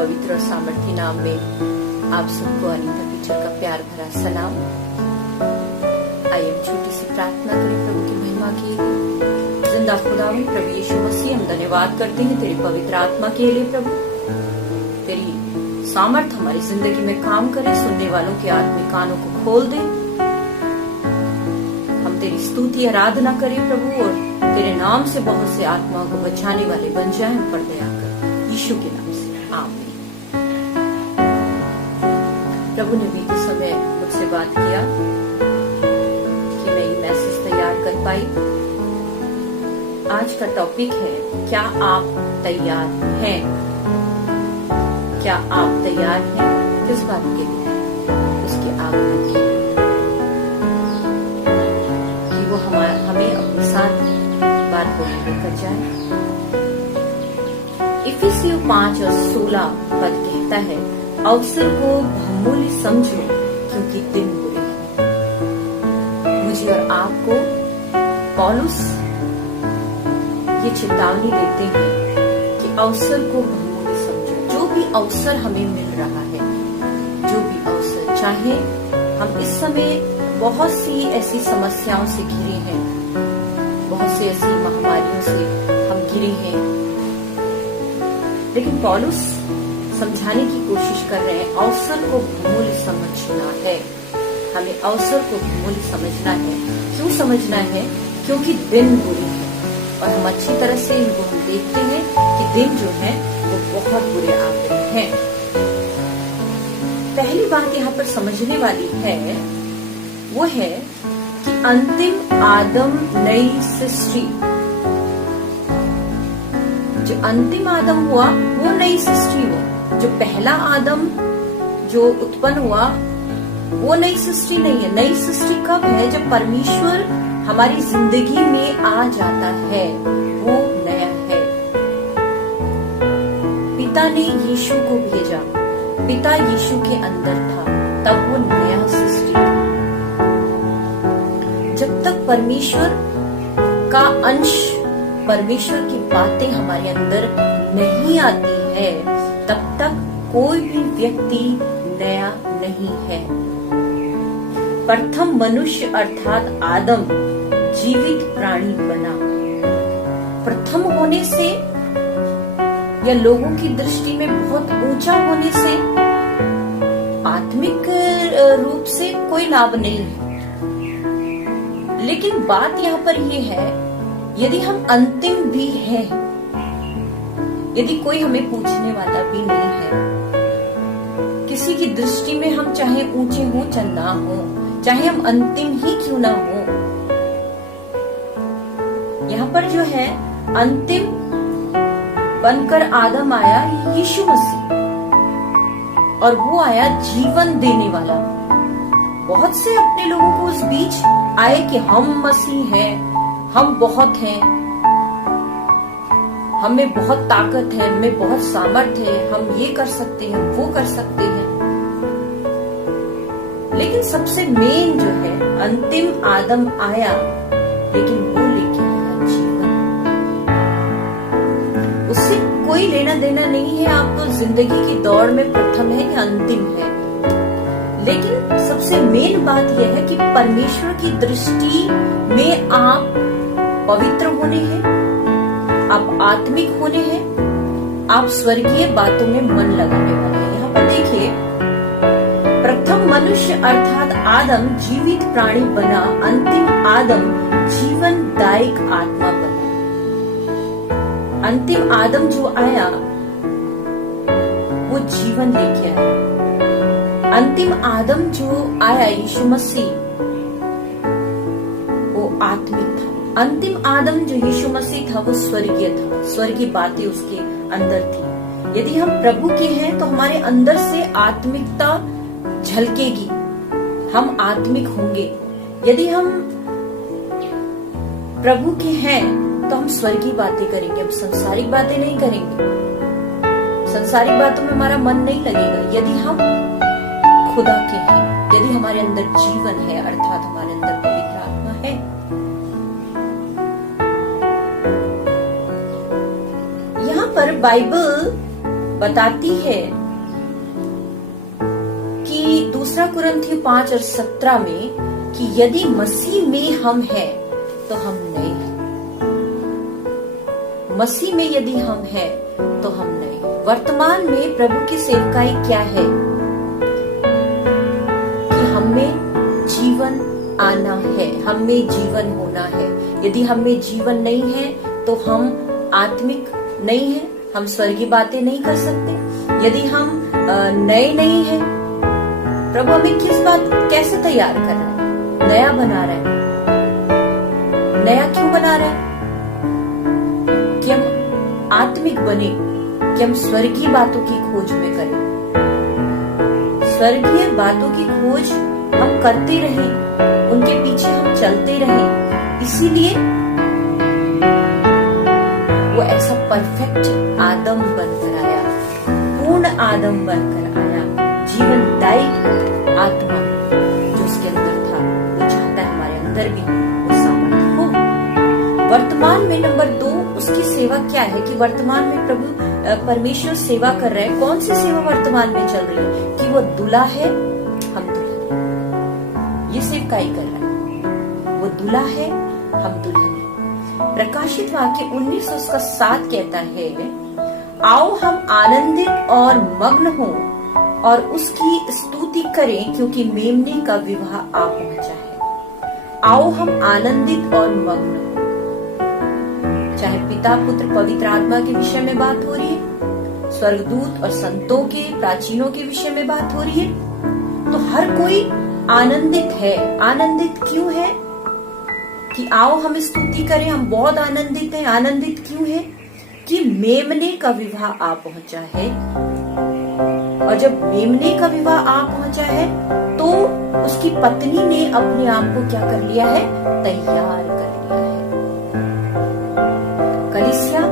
पवित्र और सामर्थी नाम में आप सबको अनीता टीचर का प्यार भरा सलाम। आइए छोटी सी प्रार्थना करें प्रभु की महिमा के लिए। जिंदा खुदावंद प्रभु यीशु मसीह, हम धन्यवाद करते हैं तेरी पवित्र आत्मा के लिए। प्रभु तेरी सामर्थ हमारी जिंदगी में काम करे, सुनने वालों के आत्मिक कानों को खोल दे। हम तेरी स्तुति आराधना करें प्रभु, और तेरे नाम से बहुत से आत्माओं को बचाने वाले बन जाएं। हम पर दया कर यीशु के नाम से, आमीन। प्रभु ने बीते समय मुझसे बात किया कि मैं ये मैसेज तैयार कर पाई। आज का टॉपिक है, क्या आप तैयार हैं? क्या आप तैयार हैं? किस बात के लिए? उसके आगमन के लिए, कि वो हमें अपने साथ बात बोलने लेकर जाए। इफिसियों 5 और 16 पद कहता है, अवसर को बहुमूल्य समझो क्योंकि दिन बुरे हैं। मुझे और आपको पौलुस ये चेतावनी देते हैं कि अवसर को बहुमूल्य समझो। जो भी अवसर हमें मिल रहा है, जो भी अवसर, चाहे हम इस समय बहुत सी ऐसी समस्याओं से घिरे हैं, बहुत सी ऐसी महामारियों से हम घिरे हैं, लेकिन पौलुस समझाने की कोशिश कर रहे हैं, अवसर को बहुमूल्य समझना है। हमें अवसर को बहुमूल्य समझना है। क्यों समझना है? क्योंकि दिन बुरे हैं, और हम अच्छी तरह से इनको हम देखते हैं कि दिन जो है वो बहुत बुरे आ गए हैं। पहली बात यहाँ पर समझने वाली है, वो है कि अंतिम आदम नई सृष्टि, जो अंतिम आदम हुआ वो नई सृष्टि हुआ। जो पहला आदम जो उत्पन्न हुआ वो नई सृष्टि नहीं है। नई सृष्टि कब है? जब परमेश्वर हमारी जिंदगी में आ जाता है, वो नया है। पिता ने यीशु को भेजा, पिता यीशु के अंदर था, तब वो नया सृष्टि था। जब तक परमेश्वर का अंश, परमेश्वर की बातें हमारे अंदर नहीं आती है, तब तक कोई भी व्यक्ति नया नहीं है। प्रथम मनुष्य अर्थात आदम जीवित प्राणी बना। प्रथम होने से या लोगों की दृष्टि में बहुत ऊंचा होने से आत्मिक रूप से कोई लाभ नहीं है। लेकिन बात यहाँ पर यह है, यदि हम अंतिम भी हैं, यदि कोई हमें पूछने वाला भी नहीं है, किसी की दृष्टि में हम चाहे ऊंचे हो चाहे ना हो, चाहे हम अंतिम ही क्यों ना हो, यहाँ पर जो है अंतिम बनकर आदम आया यीशु मसीह, और वो आया जीवन देने वाला। बहुत से अपने लोगों को उस बीच आए कि हम मसीह हैं, हम बहुत हैं, हमें बहुत ताकत है, हमें बहुत सामर्थ्य है, हम ये कर सकते हैं, वो कर सकते हैं। लेकिन सबसे मेन जो है, अंतिम आदम आया, लेकिन वो लेके आया जीवन। उससे कोई लेना देना नहीं है आप तो जिंदगी की दौड़ में प्रथम है या अंतिम है। लेकिन सबसे मेन बात यह है कि परमेश्वर की दृष्टि में आप पवित्र होने हैं, आप आत्मिक होने हैं, आप स्वर्गीय बातों में मन लगाने वाले हैं। यहाँ पर देखिए, प्रथम मनुष्य अर्थात आदम जीवित प्राणी बना, अंतिम आदम जीवनदायक आत्मा बना। अंतिम आदम जो आया वो जीवन लेके आया। अंतिम आदम जो आया यीशु मसीह, वो आत्मिक था। अंतिम आदम जो यीशु मसीह था वो स्वर्गीय था, स्वर्गीय बातें उसके अंदर थी। यदि हम प्रभु के हैं तो हमारे अंदर से आत्मिकता झलकेगी, हम आत्मिक होंगे। यदि हम प्रभु के हैं तो हम स्वर्गीय बातें करेंगे, हम संसारिक बातें नहीं करेंगे। संसारिक बातों में हमारा मन नहीं लगेगा। यदि हम खुदा के हैं, यदि हमारे अंदर जीवन है, अर्थात हमारे अंदर पवित्र आत्मा है। यहाँ पर बाइबल बताती है कि 2 कुरिन्थियों 5 और 17 में कि यदि मसीह में हम हैं तो हम नए हैं। मसीह में यदि हम हैं तो हम नए हैं। वर्तमान में प्रभु की सेवकाई क्या है कि हमें जीवन आना है, हमें जीवन होना है। यदि हमें जीवन नहीं है तो हम आत्मिक नहीं है, हम स्वर्गीय बातें नहीं कर सकते। यदि हम नए नहीं हैं, प्रभु हमें किस बात कैसे तैयार कर रहा है? नया बना रहा है। नया क्यों बना रहा है? कि हम आत्मिक बने, कि हम स्वर्गीय बातों की खोज में करें। स्वर्गीय बातों की खोज हम करते रहें, उनके पीछे हम चलते रहें। इसीलिए वो ऐसा परफेक्ट आदम बनकर आया, पूर्ण आदम बनकर आया। जीवनदायी आत्मा जो उसके अंदर था, वो चाहता है हमारे अंदर भी वो सामर्थ्य हो। वर्तमान में नंबर 2 उसकी सेवा क्या है कि वर्तमान में प्रभु परमेश्वर सेवा कर रहे हैं। कौन सी सेवा वर्तमान में चल रही है? कि वो दूल्हा है, हम दुल्हन। ये सेवकाई कर रहा है। वो दूल्हा है, हम दुल्हन है। प्रकाशित वाक्य 19 उसका 7 कहता है, आओ हम आनंदित और मग्न हों और उसकी स्तुति करें क्योंकि मेमने का विवाह आ पहुंचा है। आओ हम आनंदित और मग्न, चाहे पिता पुत्र पवित्र आत्मा के विषय में बात हो रही है, स्वर्गदूत और संतों के प्राचीनों के विषय में बात हो रही है, तो हर कोई आनंदित है। आनंदित क्यों है? कि आओ हम स्तुति करें, हम बहुत आनंदित हैं। आनंदित क्यों है? कि मेमने का विवाह आ पहुंचा है। और जब मेमने का विवाह आ पहुंचा है तो उसकी पत्नी ने अपने आप को क्या कर लिया है? तैयार कर लिया है। कलीसिया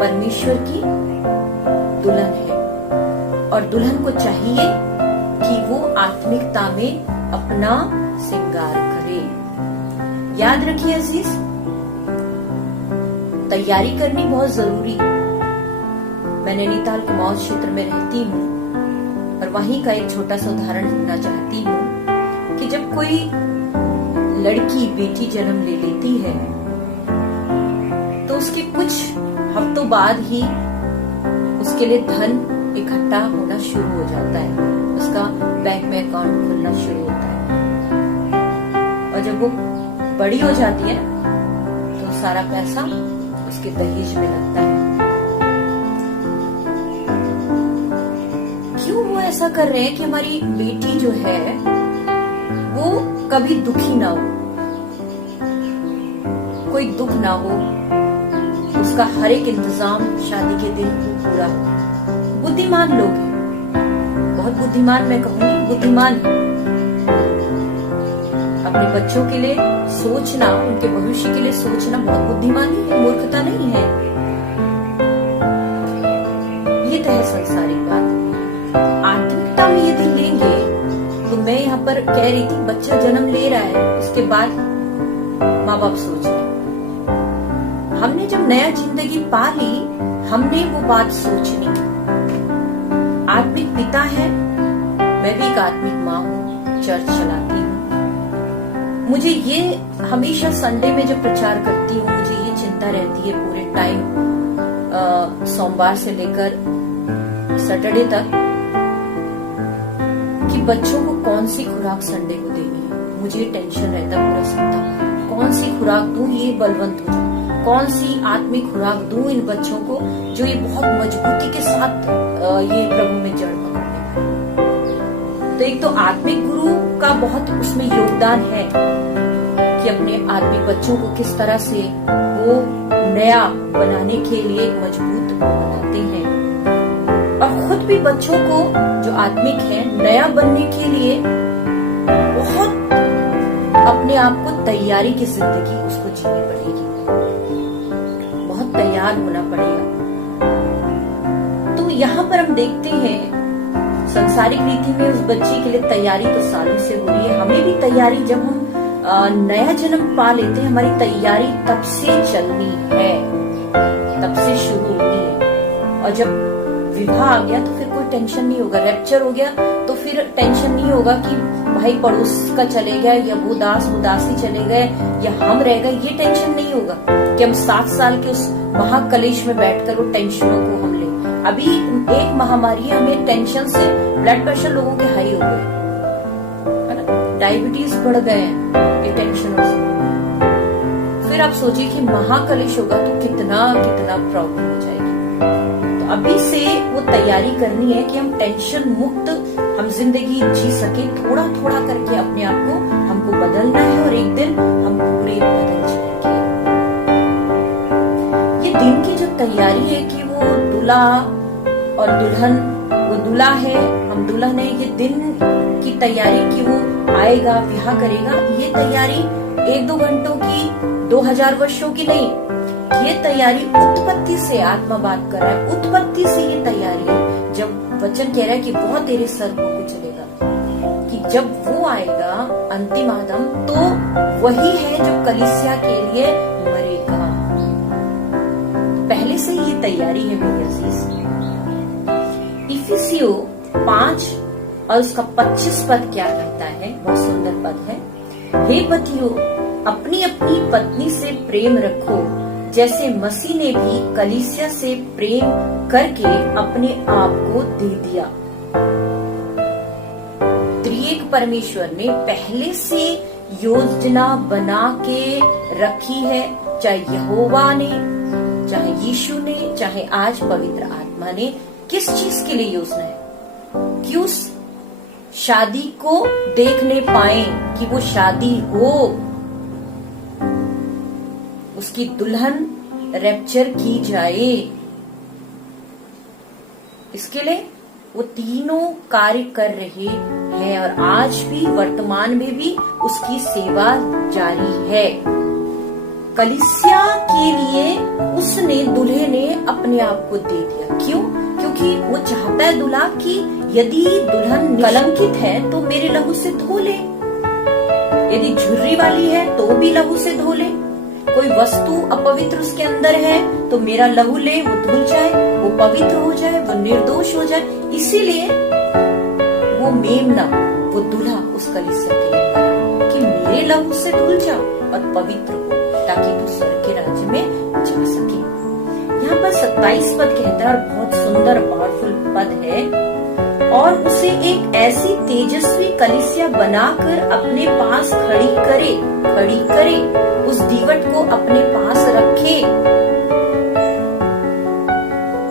परमेश्वर की दुल्हन है और दुल्हन को चाहिए कि वो आत्मिकता में अपना श्रृंगार करे। याद रखिए अजीज, तैयारी करनी बहुत जरूरी है। मैं नैनीताल कुमाऊं क्षेत्र में रहती हूँ और वहीं का एक छोटा सा उदाहरण देना चाहती हूँ कि जब कोई लड़की बेटी जन्म ले लेती है तो उसके कुछ हफ्तों बाद ही उसके लिए धन इकट्ठा होना शुरू हो जाता है। उसका बैंक में अकाउंट खुलना शुरू होता है और जब वो बड़ी हो जाती है तो सारा पैसा उसके दहेज में लगता है। क्यों वो ऐसा कर रहे हैं कि हमारी बेटी जो है वो कभी दुखी ना हो, कोई दुख ना हो, उसका हर एक इंतजाम शादी के दिन पूरा हो। बुद्धिमान लोग हैं, बहुत बुद्धिमान, मैं कहूंगी बुद्धिमान है। अपने बच्चों के लिए सोचना, उनके भविष्य के लिए सोचना बहुत बुद्धिमानी है, मूर्खता नहीं है। ये तो है संसारिक बात। आत्मिकता में यदि लेंगे तो मैं यहाँ पर कह रही थी, बच्चा जन्म ले रहा है, उसके बाद माँ बाप सोच रहे। हमने जब नया जिंदगी पा ली, हमने वो बात सोचनी। आत्मिक पिता है, मैं भी एक आत्मिक माँ हूँ, चर्च चलाती हूँ। मुझे ये हमेशा संडे में जब प्रचार करती हूँ, मुझे ये चिंता रहती है पूरे टाइम, सोमवार से लेकर सैटरडे तक, कि बच्चों को कौन सी खुराक संडे को देनी है। मुझे टेंशन रहता है पूरा सप्ताह, कौन सी खुराक दूं ये बलवंत हो जाए, कौन सी आत्मिक खुराक दूं इन बच्चों को जो ये बहुत मजबूती के साथ ये प्रभु में जड़ पकड़ने। तो एक तो आत्मिक गुरु का बहुत उसमें योगदान है कि अपने आत्मिक बच्चों को किस तरह से वो नया बनाने के लिए मजबूत बनाते हैं, और खुद भी बच्चों को जो आत्मिक है नया बनने के लिए बहुत अपने आप को तैयारी की जिंदगी उसको जीनी पड़ेगी, बहुत तैयार होना पड़ेगा। तो यहाँ पर हम देखते हैं संसारिक रीति में उस बच्चे के लिए तैयारी तो सालों से हो रही है। हमें भी तैयारी, जब हम नया जन्म पा लेते हैं, हमारी तैयारी तब से चलनी है, तब से शुरू होनी है। और जब विवाह आ गया तो फिर कोई टेंशन नहीं होगा, रैप्चर हो गया तो फिर टेंशन नहीं होगा कि भाई पड़ोस का चले गया या वो दास उदासी चले गए या हम रह गए, ये टेंशन नहीं होगा कि हम 7 साल के उस महाकलेश में बैठकर वो टेंशनों को हम ले। अभी एक महामारी हमें टेंशन से ब्लड प्रेशर लोगों के हाई हो गए, है ना, डायबिटीज बढ़ गए हैं ये टेंशनों से। फिर आप सोचिए कि महाकलेश होगा तो कितना कितना प्रॉब्लम हो जाएगी। तो अभी से वो तैयारी करनी है कि हम टेंशन मुक्त हम जिंदगी जी सके, थोड़ा थोड़ा करके अपने आप को हमको बदलना है और एक दिन हम पूरे बदल जाएंगे। ये दिन की जो तैयारी है कि वो दूल्हा और दुल्हन, वो दूल्हा है हम दुल्हन है, ये दिन की तैयारी कि वो आएगा विवाह करेगा, ये तैयारी 1-2 घंटों की 2000 वर्षों की नहीं, ये तैयारी उत्पत्ति से आत्मा बात कर रहा है, उत्पत्ति से ये तैयारी है। जब वचन कह रहा है कि बहुत तेरे सर होके चलेगा, कि जब वो आएगा अंतिम आदम तो वही है जो कलीसिया के लिए मरेगा। पहले से ये तैयारी है मेरे अजीज। इफिसियों 5 और उसका 25 पद क्या कहता है, बहुत सुंदर पद है। हे पतियों, अपनी अपनी पत्नी से प्रेम रखो, जैसे मसीह ने भी कलीसिया से प्रेम करके अपने आप को दे दिया। त्रिएक परमेश्वर ने पहले से योजना बना के रखी है, चाहे यहोवा ने, चाहे यीशु ने, चाहे आज पवित्र आत्मा ने। किस चीज के लिए योजना है? कि उस शादी को देखने पाए, कि वो शादी हो, उसकी दुल्हन रैप्चर की जाए। इसके लिए वो तीनों कार्य कर रहे हैं और आज भी वर्तमान में भी उसकी सेवा जारी है। कलीसिया के लिए उसने, दूल्हे ने अपने आप को दे दिया। क्यों? क्योंकि वो चाहता है दूल्हा कि यदि दुल्हन कलंकित है तो मेरे लहू से धो ले, यदि झुर्री वाली है तो भी लहू से धो ले, कोई वस्तु अपवित्र उसके अंदर है तो मेरा लहू ले, वो धुल जाए, वो पवित्र हो जाए, वो निर्दोष हो जाए। इसीलिए वो मेमना, वो दूल्हा उस कलीसिया के लिए मरा कि मेरे लहू से धुल जाओ और पवित्र हो, ताकि तू स्वर्ग के राज्य में जा सके। यहाँ पर 27 पद कहता है और बहुत सुंदर पावरफुल पद है। और उसे एक ऐसी तेजस्वी कलीसिया बनाकर अपने पास खड़ी करे, उस दीवट को अपने पास रखे।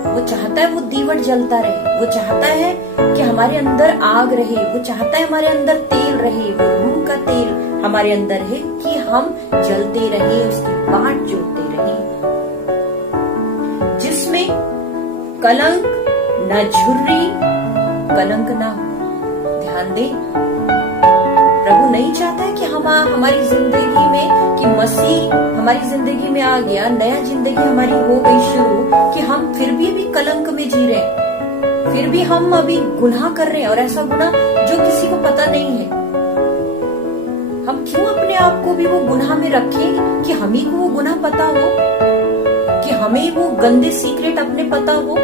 वो चाहता है वो दीवट जलता रहे, वो चाहता है कि हमारे अंदर आग रहे, वो चाहता है हमारे अंदर तेल रहे, वो रूह का तेल हमारे अंदर है कि हम जलते रहे, उसकी बाट जोड़ते रहे, जिसमें कलंक न झुर्री, कलंक ना हो। ध्यान दे, प्रभु नहीं चाहता है कि हम हमारी जिंदगी में, कि मसीह हमारी जिंदगी में आ गया, नया जिंदगी हमारी हो गई शुरू, कि हम फिर भी कलंक में जी रहे हैं, फिर भी हम अभी गुनाह कर रहे हैं, और ऐसा गुनाह जो किसी को पता नहीं है। हम क्यों अपने आप को भी वो गुनाह में रखें कि हम ही को वो गुनाह पता हो, कि हमें वो गंदे सीक्रेट अपने पता हो।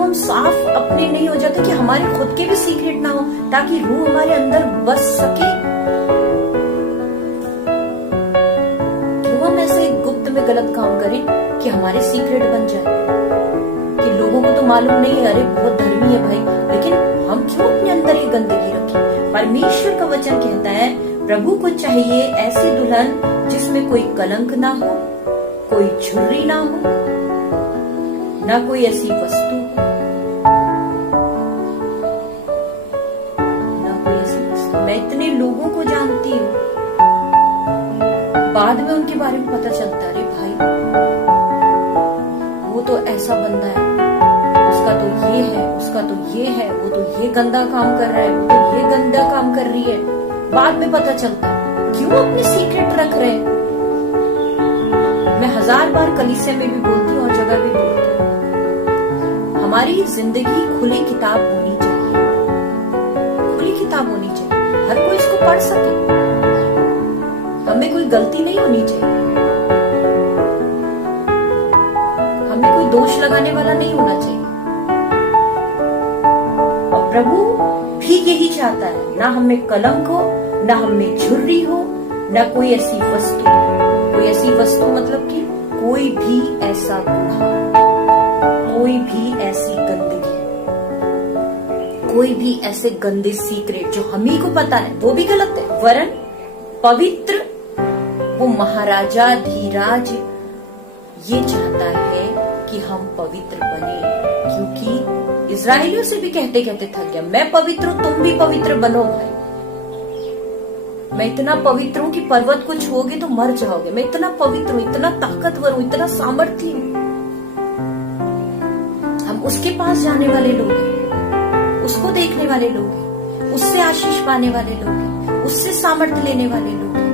हम साफ अपने नहीं हो जाते कि हमारे खुद के भी सीक्रेट ना हो, ताकि रूह हमारे अंदर बस सके। क्यों हम ऐसे गुप्त में गलत काम करें कि हमारे सीक्रेट बन जाए, कि लोगों को तो मालूम नहीं, अरे बहुत धर्मी है भाई, लेकिन हम क्यों अपने अंदर ये गंदगी रखें? परमेश्वर का वचन कहता है प्रभु को चाहिए ऐसी दुल्हन जिसमें कोई कलंक ना हो, कोई झुर्री ना हो, ना कोई ऐसी वस्तु, मैं इतने लोगों को जानती हूँ, बाद में उनके बारे में पता चलता है, अरे भाई वो तो ऐसा बंदा है, उसका तो ये है, उसका तो ये है, वो तो ये गंदा काम कर रहा है, वो तो ये गंदा काम कर रही है। बाद में पता चलता है। क्यों अपने सीक्रेट रख रहे हैं? मैं 1000 बार कलीसिया में भी बोलती हूँ और जगह भी बोलती हूँ, हमारी जिंदगी खुली किताब होनी चाहिए, खुली किताब होनी चाहिए, हर कोई इसको पढ़ सके, हमें कोई गलती नहीं होनी चाहिए। दोष लगाने वाला नहीं होना चाहिए। और प्रभु भी यही चाहता है, ना हम में कलंक हो, ना हम में झुर्री हो, ना कोई ऐसी वस्तु मतलब कि कोई भी ऐसा गुनाह, कोई भी ऐसी गंदगी, कोई भी ऐसे गंदे सीक्रेट जो हम ही को पता है वो भी गलत है। वरन पवित्र वो महाराजा धीराज ये चाहता है कि हम पवित्र बने, क्योंकि इजराइलियों से भी कहते कहते थक गया, मैं पवित्र हूं, तुम भी पवित्र बनो भाई। मैं इतना पवित्र हूं कि पर्वत को छुओगे तो मर जाओगे। मैं इतना पवित्र हूं, इतना ताकतवर हूं, इतना सामर्थ्य हूं। हम उसके पास जाने वाले लोग हैं, उसको देखने वाले लोग हैं, उससे आशीष पाने वाले लोग हैं, उससे सामर्थ्य लेने वाले लोग हैं।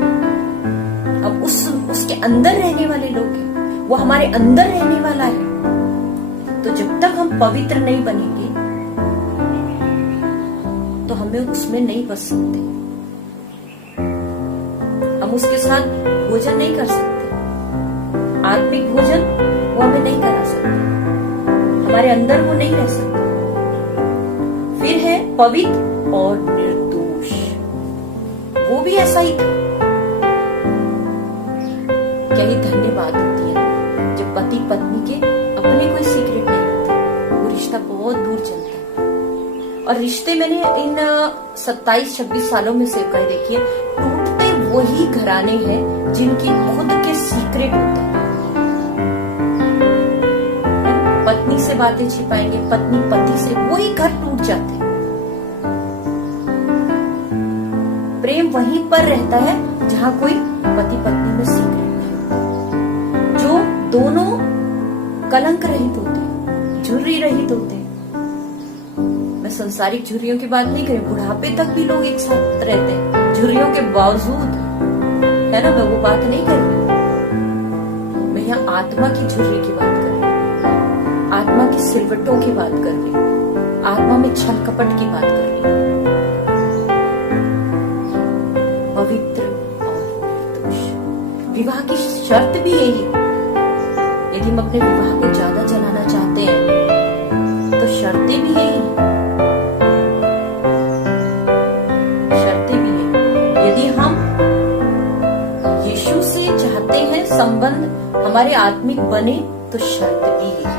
हम उसके अंदर रहने वाले लोग हैं, वो हमारे अंदर रहने वाला है। तो जब तक हम पवित्र नहीं बनेंगे तो हमें उसमें नहीं बस सकते, हम उसके साथ भोजन नहीं कर सकते, आत्मिक भोजन वो हमें नहीं करा सकते, हमारे अंदर वो नहीं रह सकता। फिर है पवित्र और निर्दोष, वो भी ऐसा ही था। क्या ही धन्यवाद होती है जब पति पत्नी के अपने कोई सीक्रेट नहीं होते, वो रिश्ता बहुत दूर चलता है। और रिश्ते मैंने इन 27-26 सालों में सेवकाई देखी है, टूटते वही घराने हैं जिनके खुद के सीक्रेट होते हैं। पत्नी से बातें छिपाएंगे, पत्नी पति से, वही घर टूट जाते हैं। प्रेम वहीं पर रहता है जहां कोई पति पत्नी में सीक्रेट नहीं, जो दोनों कलंक रहित होते हैं, झुर्री रहित होते हैं। मैं संसारिक झुर्रियों की बात नहीं करूं, बुढ़ापे तक भी लोग एक साथ रहते हैं झुर्रियों के बावजूद, है ना। मैं वो बात नहीं कर रही, मैं यहाँ आत्मा की झुर्री की बात कर रही हूँ, आत्मा की सिलवटों की बात कर रही हूँ, आत्मा में छल कपट की बात कर रही हूँ। पवित्र और निर्दोष, विवाह की शर्त भी यही है। यदि हम अपने विवाह को ज्यादा चलाना चाहते हैं तो शर्तें भी यही है, शर्तें भी है। यदि हम यीशु से चाहते हैं संबंध हमारे आत्मिक बने तो शर्त भी यही है।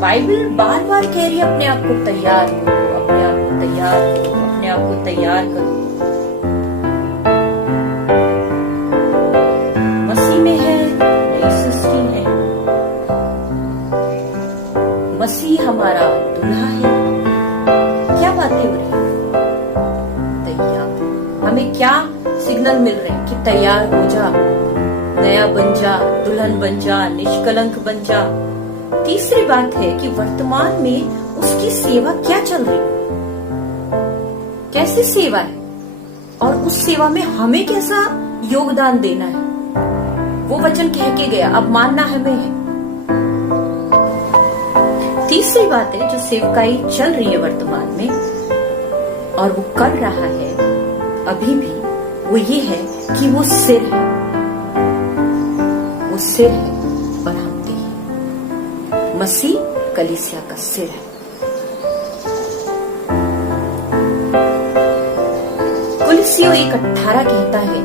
बाइबल बार बार कह रही है अपने आप को तैयार करो, अपने आप को तैयार करो, अपने आप को तैयार करो। मसीह में है, नई सृष्टि है, मसीह हमारा दूल्हा है। क्या बातें हो रही है? तैयार। हमें क्या सिग्नल मिल रहे हैं कि तैयार हो जा, नया बन जा, दुल्हन बन जा, निष्कलंक बन जा। तीसरी बात है कि वर्तमान में उसकी सेवा क्या चल रही है, कैसी सेवा है, और उस सेवा में हमें कैसा योगदान देना है। वो वचन कह के गया, अब मानना हमें है। तीसरी बात है जो सेवकाई चल रही है वर्तमान में और वो कर रहा है अभी भी, वो ये है कि वो सिर है, वो सिर है और हम देह हैं। मसीह कलीसिया का सिर है। कुलसियों 1:18 कहता है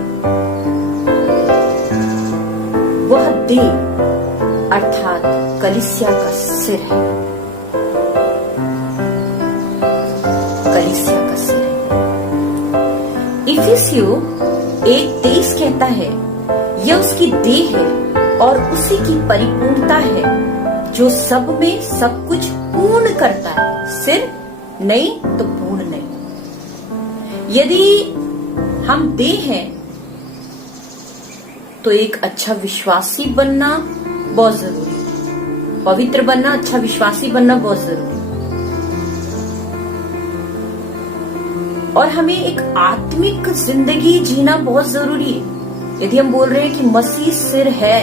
वह देह अर्थात कलीसिया का सिर है, कलीसिया का सिर है। इफिसियों 1:23 कहता है यह उसकी देह है और उसी की परिपूर्णता है जो सब में सब कुछ पूर्ण करता है। सिर नहीं तो पूर्ण नहीं। यदि हम देह हैं तो एक अच्छा विश्वासी बनना बहुत जरूरी है, पवित्र बनना, अच्छा विश्वासी बनना बहुत जरूरी है। और हमें एक आत्मिक जिंदगी जीना बहुत जरूरी है। यदि हम बोल रहे हैं कि मसीह सिर है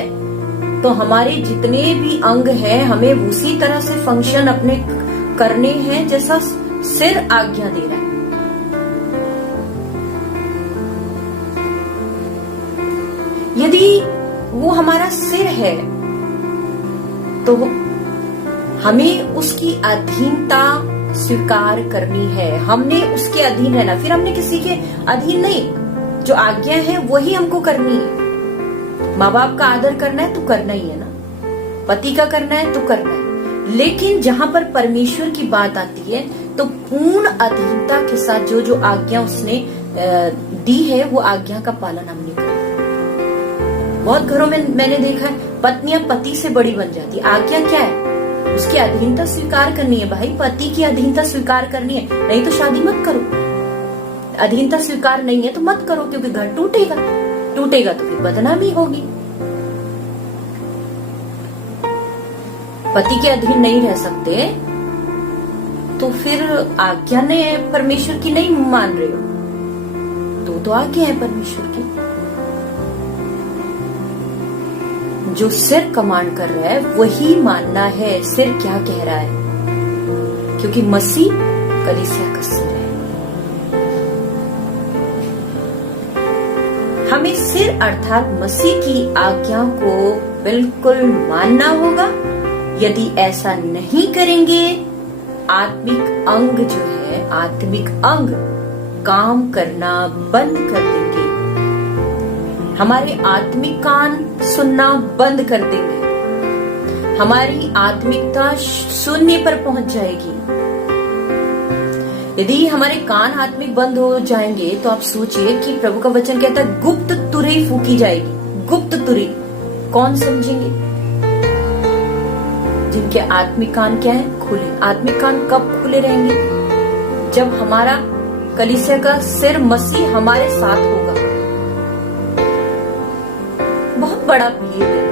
तो हमारे जितने भी अंग हैं हमें उसी तरह से फंक्शन अपने करने हैं जैसा सिर आज्ञा दे रहा है। यदि वो हमारा सिर है, तो हमें उसकी अधीनता स्वीकार करनी है। हमने उसके अधीन रहना, फिर हमने किसी के अधीन नहीं, जो आज्ञा है वही हमको करनी है। माँ बाप का आदर करना है तो करना ही है ना, पति का करना है तो करना है, लेकिन जहां पर परमेश्वर की बात आती है तो पूर्ण अधीनता के साथ जो जो आज्ञा उसने दी है वो आज्ञा का पालन हमने करना। बहुत घरों में मैंने देखा है पत्नियां पति से बड़ी बन जाती। आज्ञा क्या है? उसकी अधीनता स्वीकार करनी है भाई, पति की अधीनता स्वीकार करनी है, नहीं तो शादी मत करो। अधीनता स्वीकार नहीं है तो मत करो, क्योंकि घर टूटेगा, टूटेगा तो फिर बदनामी होगी। पति के अधीन नहीं रह सकते तो फिर आज्ञा ने परमेश्वर की नहीं मान रहे हो, तो आज्ञा है परमेश्वर की। जो सिर कमांड कर रहा है वही मानना है सिर क्या कह रहा है, क्योंकि मसीह कलीसिया का सिर है। हमें सिर अर्थात मसीह की आज्ञा को बिल्कुल मानना होगा। यदि ऐसा नहीं करेंगे, आत्मिक अंग जो है, आत्मिक अंग काम करना बंद कर देंगे, हमारे आत्मिक कान सुनना बंद कर देंगे, हमारी आत्मिकता शून्य पर पहुंच जाएगी। यदि हमारे कान आत्मिक बंद हो जाएंगे तो आप सोचिए कि प्रभु का वचन कहता है गुप्त तुरही फूकी जाएगी। गुप्त तुरही कौन समझेंगे? जिनके आत्मिक कान क्या है? खुले। आत्मिक कान कब खुले रहेंगे? जब हमारा कलीसिया का सिर मसीह हमारे साथ होगा। बहुत बड़ा भीड़ है।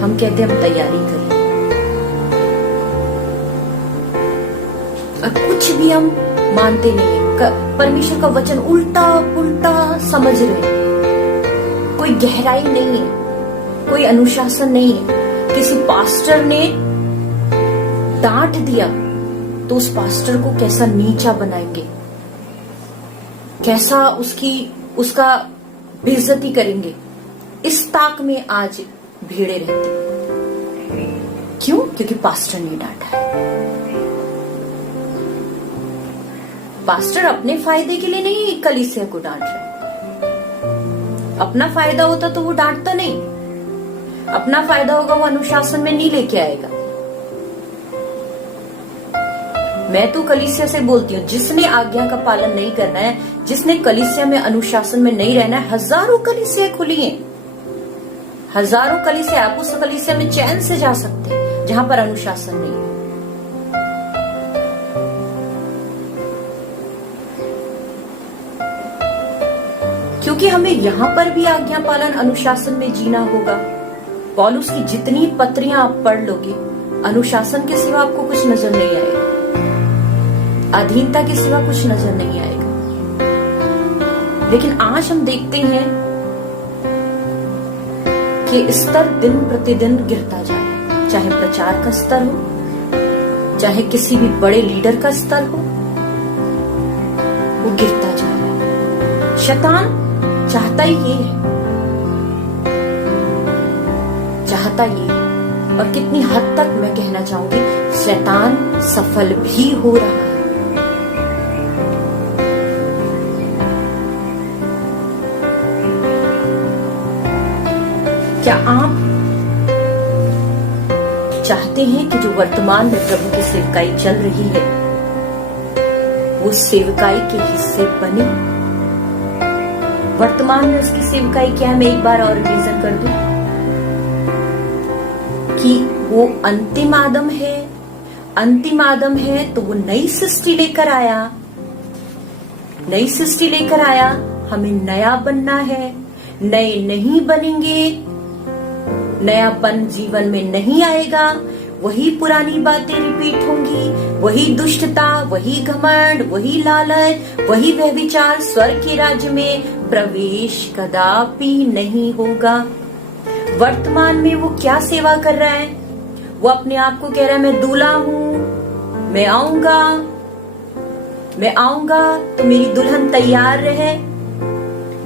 हम कहते हैं हम तैयारी करें, और कुछ भी हम मानते नहीं है। परमेश्वर का वचन उल्टा पुल्टा समझ रहे हैं, कोई गहराई नहीं है, कोई अनुशासन नहीं है। किसी पास्टर ने डांट दिया तो उस पास्टर को कैसा नीचा बनाएंगे, कैसा उसका बेइज्जती करेंगे, इस ताक में आज भीड़े रहती। क्यों? क्योंकि पास्टर ने डांटा है। पास्टर अपने फायदे के लिए नहीं कलीसिया को डांट रहे। अपना फायदा होता तो वो डांटता नहीं, अपना फायदा होगा वो अनुशासन में नहीं लेके आएगा। मैं तो कलीसिया से बोलती हूँ, जिसने आज्ञा का पालन नहीं करना है, जिसने कलीसिया में अनुशासन में नहीं रहना है, हजारों कलीसिया खुली हैं, हजारों कलीसिया। आप उस कलीसिया में चैन से जा सकते हैं जहां पर अनुशासन नहीं है। क्योंकि हमें यहाँ पर भी आज्ञा पालन अनुशासन में जीना होगा। पौलुस की जितनी पत्रियां आप पढ़ लोगे, अनुशासन के सिवा आपको कुछ नजर नहीं आएगा, अधीनता के सिवा कुछ नजर नहीं आएगा। लेकिन आज हम देखते हैं कि स्तर दिन प्रतिदिन गिरता जा रहा है, चाहे प्रचार का स्तर हो, चाहे किसी भी बड़े लीडर का स्तर हो, वो गिरता जा रहा है। शैतान चाहता ही ये है, चाहता ये है। और कितनी हद तक मैं कहना चाहूंगी, शैतान सफल भी हो रहा है। क्या आप चाहते हैं कि जो वर्तमान में प्रभु की सेवकाई चल रही है वो सेवकाई के हिस्से बने? वर्तमान में उसकी सेवकाई क्या है? मैं एक बार और रिवीजन कर दूं कि वो अंतिम आदम है। अंतिम आदम है तो वो नई सृष्टि लेकर आया, नई सृष्टि लेकर आया। हमें नया बनना है, नए नहीं बनेंगे, नयापन जीवन में नहीं आएगा, वही पुरानी बातें रिपीट होंगी, वही दुष्टता, वही घमंड, वही लालच, वही व्यभिचार स्वर्ग के राज्य में प्रवेश कदापि नहीं होगा। वर्तमान में वो क्या सेवा कर रहा है? वो अपने आप को कह रहा है मैं दूल्हा हूं, मैं आऊंगा तो मेरी दुल्हन तैयार रहे।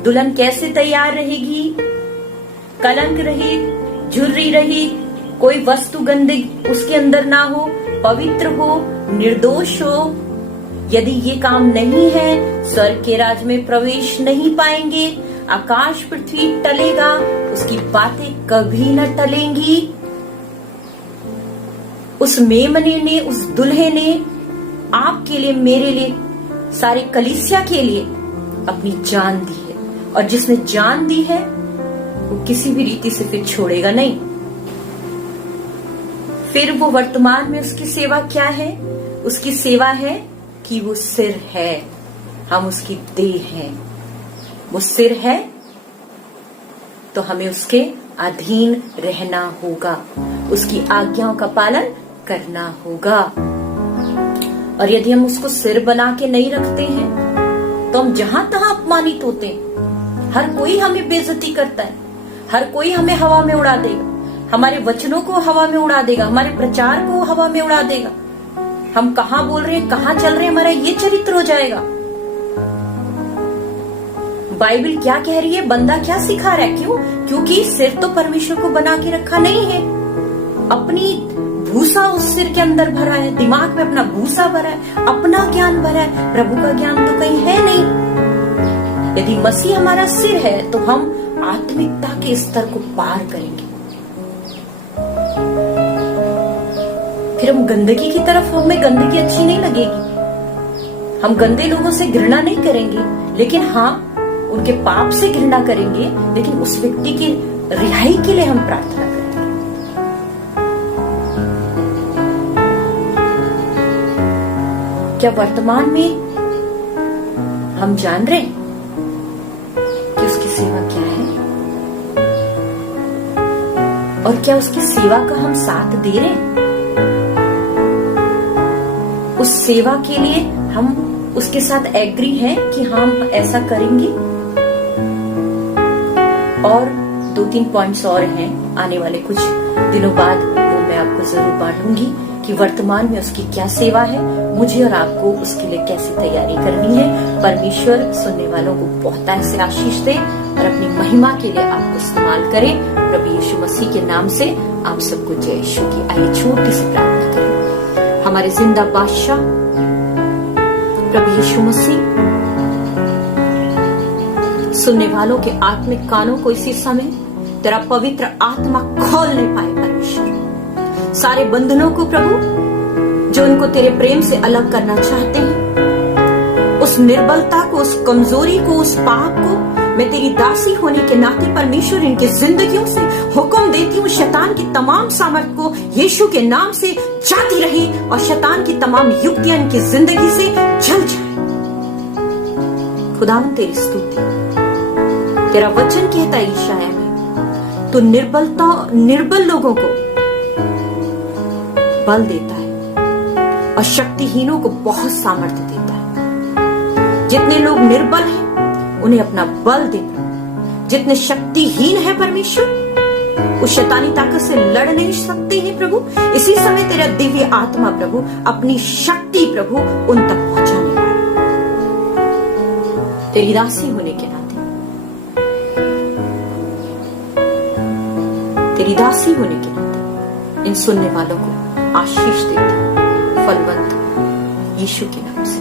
दुल्हन कैसे तैयार रहेगी? कलंक रहित, झुर्री रहित, कोई वस्तु गंदी उसके अंदर ना हो, पवित्र हो, निर्दोष हो। यदि ये काम नहीं है, स्वर्ग के राज में प्रवेश नहीं पाएंगे। आकाश पृथ्वी टलेगा, उसकी बातें कभी न टलेंगी। उस मेमने ने, उस दुल्हे ने आपके लिए, मेरे लिए, सारे कलीसिया के लिए अपनी जान दी है, और जिसने जान दी है वो किसी भी रीति से फिर छोड़ेगा नहीं। फिर वो वर्तमान में उसकी सेवा क्या है? उसकी सेवा है कि वो सिर है, हम उसकी देह हैं। वो सिर है तो हमें उसके अधीन रहना होगा, उसकी आज्ञाओं का पालन करना होगा। और यदि हम उसको सिर बना के नहीं रखते हैं तो हम जहां तहां अपमानित होते हैं। हर कोई हमें बेइज्जती करता है, हर कोई हमें हवा में उड़ा देगा, हमारे वचनों को हवा में उड़ा देगा, हमारे प्रचार को हवा में उड़ा देगा। हम कहाँ बोल रहे हैं, कहाँ चल रहे हैं, हमारा ये चरित्र हो जाएगा। बाइबल क्या कह रही है, बंदा क्या सिखा रहा है? क्यों? क्योंकि सिर तो परमेश्वर को बना के रखा नहीं है, अपनी भूसा उस सिर के अंदर भरा है, दिमाग में अपना भूसा भरा है, अपना ज्ञान भरा है, प्रभु का ज्ञान तो कहीं है नहीं। यदि मसीह हमारा सिर है तो हम आत्मिकता के स्तर को पार करेंगे। फिर हम गंदगी की तरफ, हमें गंदगी अच्छी नहीं लगेगी। हम गंदे लोगों से घृणा नहीं करेंगे, लेकिन हाँ उनके पाप से घृणा करेंगे, लेकिन उस व्यक्ति की रिहाई के लिए हम प्रार्थना करेंगे। क्या वर्तमान में हम जान रहे हैं कि उसकी सेवा क्या है, और क्या उसकी सेवा का हम साथ दे रहे हैं? उस सेवा के लिए हम उसके साथ एग्री हैं कि हम ऐसा करेंगे? और 2-3 पॉइंट्स और हैं, आने वाले कुछ दिनों बाद वो मैं आपको जरूर बांटूंगी कि वर्तमान में उसकी क्या सेवा है, मुझे और आपको उसके लिए कैसी तैयारी करनी है। परमेश्वर सुनने वालों को बहुत ऐसे आशीष दे और अपनी महिमा के लिए आपको इस्तेमाल करे। प्रभु यीशु मसीह के नाम से आप सबको जय यीशु की। आइए छोटी सी प्रार्थना करें। हमारे जिंदा बादशाह प्रभु यीशु मसीह, सुनने वालों के आत्मिक कानों को इसी समय तेरा पवित्र आत्मा खोल नहीं पाए परमेश्वर। सारे बंधनों को प्रभु जो उनको तेरे प्रेम से अलग करना चाहते हैं, उस निर्बलता को, उस कमजोरी को, उस पाप को, मैं तेरी दासी होने के नाते परमेश्वर इनकी जिंदगियों से हुक्म देती हूँ, शैतान की तमाम सामर्थ को यीशु के नाम से जाती रही और शैतान की तमाम युक्तियां इनकी जिंदगी से जल जाए। खुदावंद तेरी स्तुति। तेरा वचन कहता है ईशाया में, तो निर्बल लोगों को बल देता है और शक्तिहीनों को बहुत सामर्थ्य देता है। जितने लोग निर्बल हैं उन्हें अपना बल देता, जितने शक्तिहीन है परमेश्वर उस शैतानी ताकत से लड़ नहीं सकते हैं प्रभु। इसी समय तेरा दिव्य आत्मा प्रभु अपनी शक्ति प्रभु उन तक पहुंचाने वाला। तेरी दासी होने के नाते, तेरी दासी होने के नाते इन सुनने वालों को आशीष देती, फलवंत यीशु के नाम से।